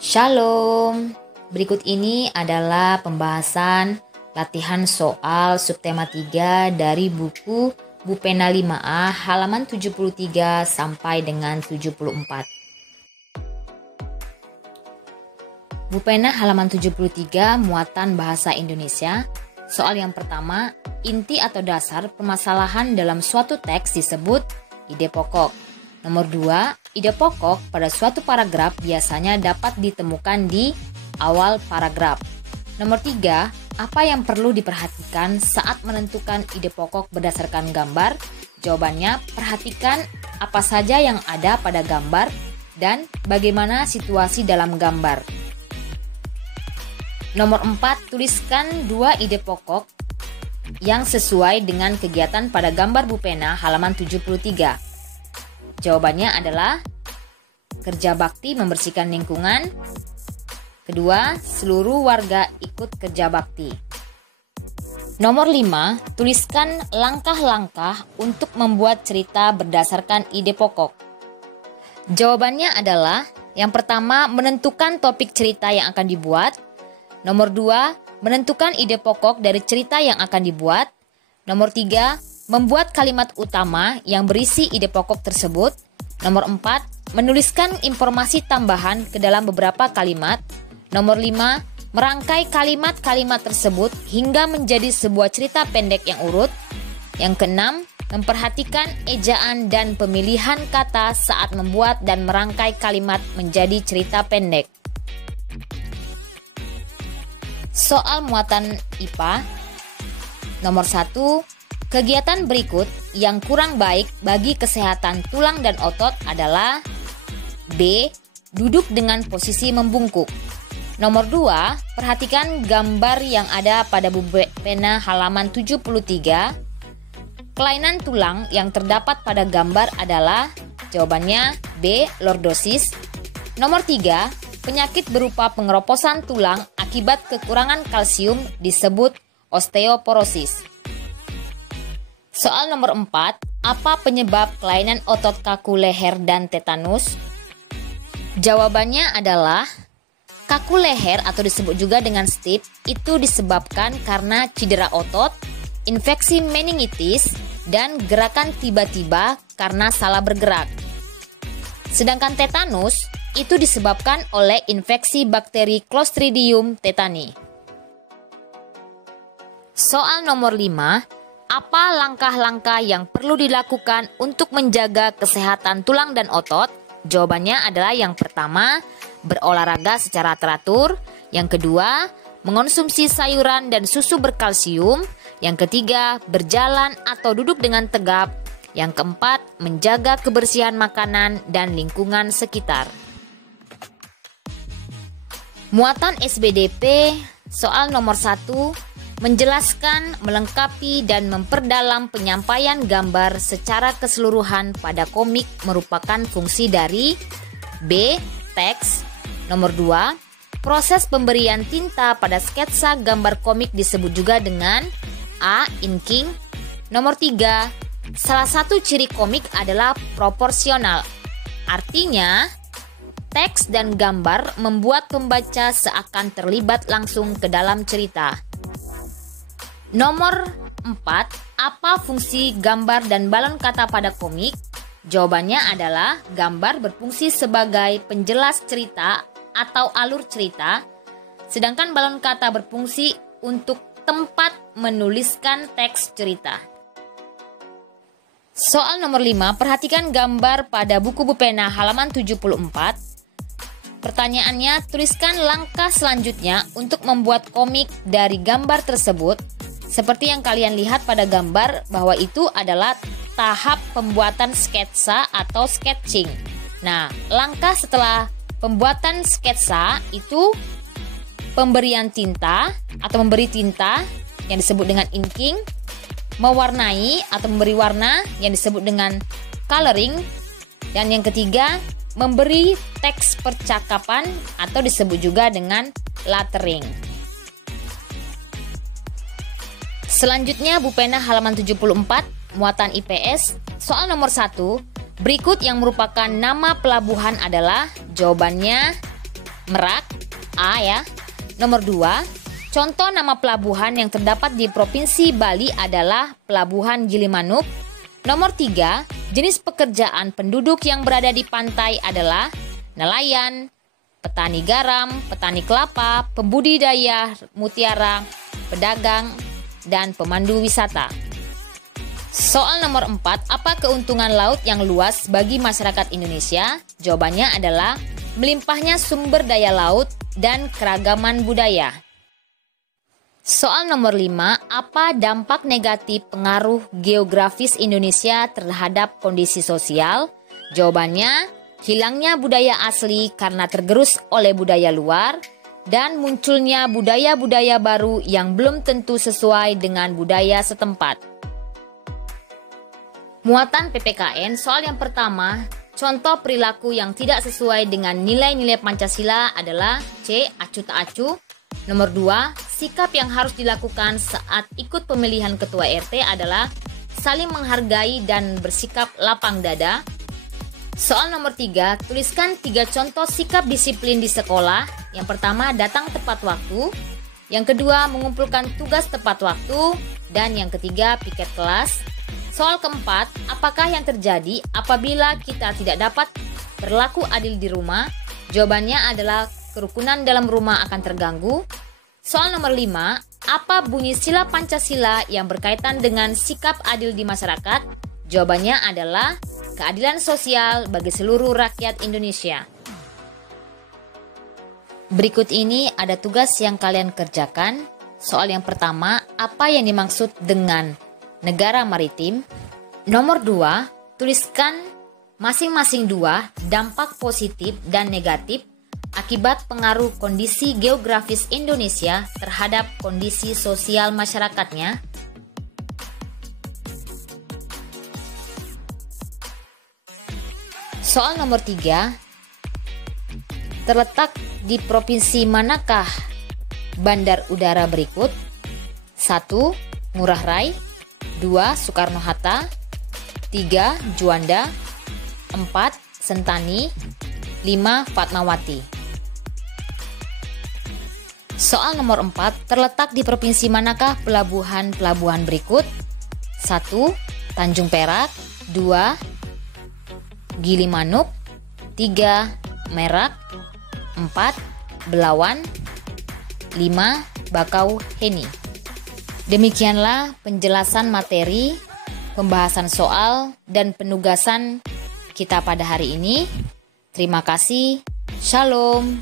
Shalom. Berikut ini adalah pembahasan latihan soal subtema 3 dari buku Bupena 5A halaman 73 sampai dengan 74. Bupena halaman 73 muatan bahasa Indonesia. Soal yang pertama, inti atau dasar permasalahan dalam suatu teks disebut ide pokok. Nomor 2, ide pokok pada suatu paragraf biasanya dapat ditemukan di awal paragraf. Nomor 3, apa yang perlu diperhatikan saat menentukan ide pokok berdasarkan gambar? Jawabannya, perhatikan apa saja yang ada pada gambar dan bagaimana situasi dalam gambar. Nomor 4, tuliskan 2 ide pokok yang sesuai dengan kegiatan pada gambar Bupena halaman 73. Jawabannya adalah kerja bakti membersihkan lingkungan. Kedua, seluruh warga ikut kerja bakti. Nomor 5, tuliskan langkah-langkah untuk membuat cerita berdasarkan ide pokok. Jawabannya adalah yang pertama, menentukan topik cerita yang akan dibuat. Nomor 2, menentukan ide pokok dari cerita yang akan dibuat. Nomor 3, membuat kalimat utama yang berisi ide pokok tersebut. Nomor 4, menuliskan informasi tambahan ke dalam beberapa kalimat. Nomor 5, merangkai kalimat-kalimat tersebut hingga menjadi sebuah cerita pendek yang urut. Yang keenam, memperhatikan ejaan dan pemilihan kata saat membuat dan merangkai kalimat menjadi cerita pendek. Soal muatan IPA. Nomor 1, kegiatan berikut yang kurang baik bagi kesehatan tulang dan otot adalah B. Duduk dengan posisi membungkuk. Nomor 2, perhatikan gambar yang ada pada Bupena halaman 73. Kelainan tulang yang terdapat pada gambar adalah, jawabannya B. Lordosis. Nomor 3, penyakit berupa pengeroposan tulang akibat kekurangan kalsium disebut osteoporosis. Soal nomor 4, apa penyebab kelainan otot kaku leher dan tetanus? Jawabannya adalah kaku leher atau disebut juga dengan stip itu disebabkan karena cedera otot, infeksi meningitis, dan gerakan tiba-tiba karena salah bergerak. Sedangkan tetanus itu disebabkan oleh infeksi bakteri Clostridium tetani. Soal nomor 5, apa langkah-langkah yang perlu dilakukan untuk menjaga kesehatan tulang dan otot? Jawabannya adalah yang pertama, berolahraga secara teratur. Yang kedua, mengonsumsi sayuran dan susu berkalsium. Yang ketiga, berjalan atau duduk dengan tegap. Yang keempat, menjaga kebersihan makanan dan lingkungan sekitar. Muatan SBDP, soal nomor 1, menjelaskan, melengkapi, dan memperdalam penyampaian gambar secara keseluruhan pada komik merupakan fungsi dari B. Teks. Nomor 2, proses pemberian tinta pada sketsa gambar komik disebut juga dengan A. Inking. Nomor 3, salah satu ciri komik adalah proporsional. Artinya, teks dan gambar membuat pembaca seakan terlibat langsung ke dalam cerita. Nomor 4, apa fungsi gambar dan balon kata pada komik? Jawabannya adalah gambar berfungsi sebagai penjelas cerita atau alur cerita, sedangkan balon kata berfungsi untuk tempat menuliskan teks cerita. Soal nomor 5, perhatikan gambar pada buku Bupena halaman 74. Pertanyaannya, tuliskan langkah selanjutnya untuk membuat komik dari gambar tersebut. Seperti yang kalian lihat pada gambar bahwa itu adalah tahap pembuatan sketsa atau sketching. Nah, langkah setelah pembuatan sketsa itu pemberian tinta atau memberi tinta yang disebut dengan inking, mewarnai atau memberi warna yang disebut dengan coloring, dan yang ketiga memberi teks percakapan atau disebut juga dengan lettering. Selanjutnya Bupena halaman 74, muatan IPS, soal nomor 1, berikut yang merupakan nama pelabuhan adalah, jawabannya Merak, A ya. Nomor 2, contoh nama pelabuhan yang terdapat di Provinsi Bali adalah Pelabuhan Gilimanuk. Nomor 3, jenis pekerjaan penduduk yang berada di pantai adalah nelayan, petani garam, petani kelapa, pembudidaya mutiara, pedagang, dan pemandu wisata. Soal nomor 4, apa keuntungan laut yang luas bagi masyarakat Indonesia? Jawabannya adalah melimpahnya sumber daya laut dan keragaman budaya. Soal nomor 5, apa dampak negatif pengaruh geografis Indonesia terhadap kondisi sosial? Jawabannya, hilangnya budaya asli karena tergerus oleh budaya luar dan munculnya budaya-budaya baru yang belum tentu sesuai dengan budaya setempat. Muatan PPKN, soal yang pertama, contoh perilaku yang tidak sesuai dengan nilai-nilai Pancasila adalah C. Acuh tak acuh. Nomor 2, sikap yang harus dilakukan saat ikut pemilihan ketua RT adalah saling menghargai dan bersikap lapang dada. Soal nomor 3, tuliskan 3 contoh sikap disiplin di sekolah. Yang pertama, datang tepat waktu. Yang kedua, mengumpulkan tugas tepat waktu. Dan yang ketiga, piket kelas. Soal keempat, apakah yang terjadi apabila kita tidak dapat berlaku adil di rumah? Jawabannya adalah kerukunan dalam rumah akan terganggu. Soal nomor 5, apa bunyi sila Pancasila yang berkaitan dengan sikap adil di masyarakat? Jawabannya adalah keadilan sosial bagi seluruh rakyat Indonesia. Berikut ini ada tugas yang kalian kerjakan. Soal yang pertama, apa yang dimaksud dengan negara maritim? Nomor 2, tuliskan masing-masing 2 dampak positif dan negatif akibat pengaruh kondisi geografis Indonesia terhadap kondisi sosial masyarakatnya. Soal nomor 3, terletak di provinsi manakah bandar udara berikut? 1. Ngurah Rai, 2. Soekarno-Hatta, 3. Juanda, 4. Sentani, 5. Fatmawati. Soal nomor 4, terletak di provinsi manakah pelabuhan-pelabuhan berikut? 1. Tanjung Perak, 2. Gilimanuk, 3. Merak, 4. Belawan, 5. Bakauheni. Demikianlah penjelasan materi, pembahasan soal, dan penugasan kita pada hari ini. Terima kasih. Shalom.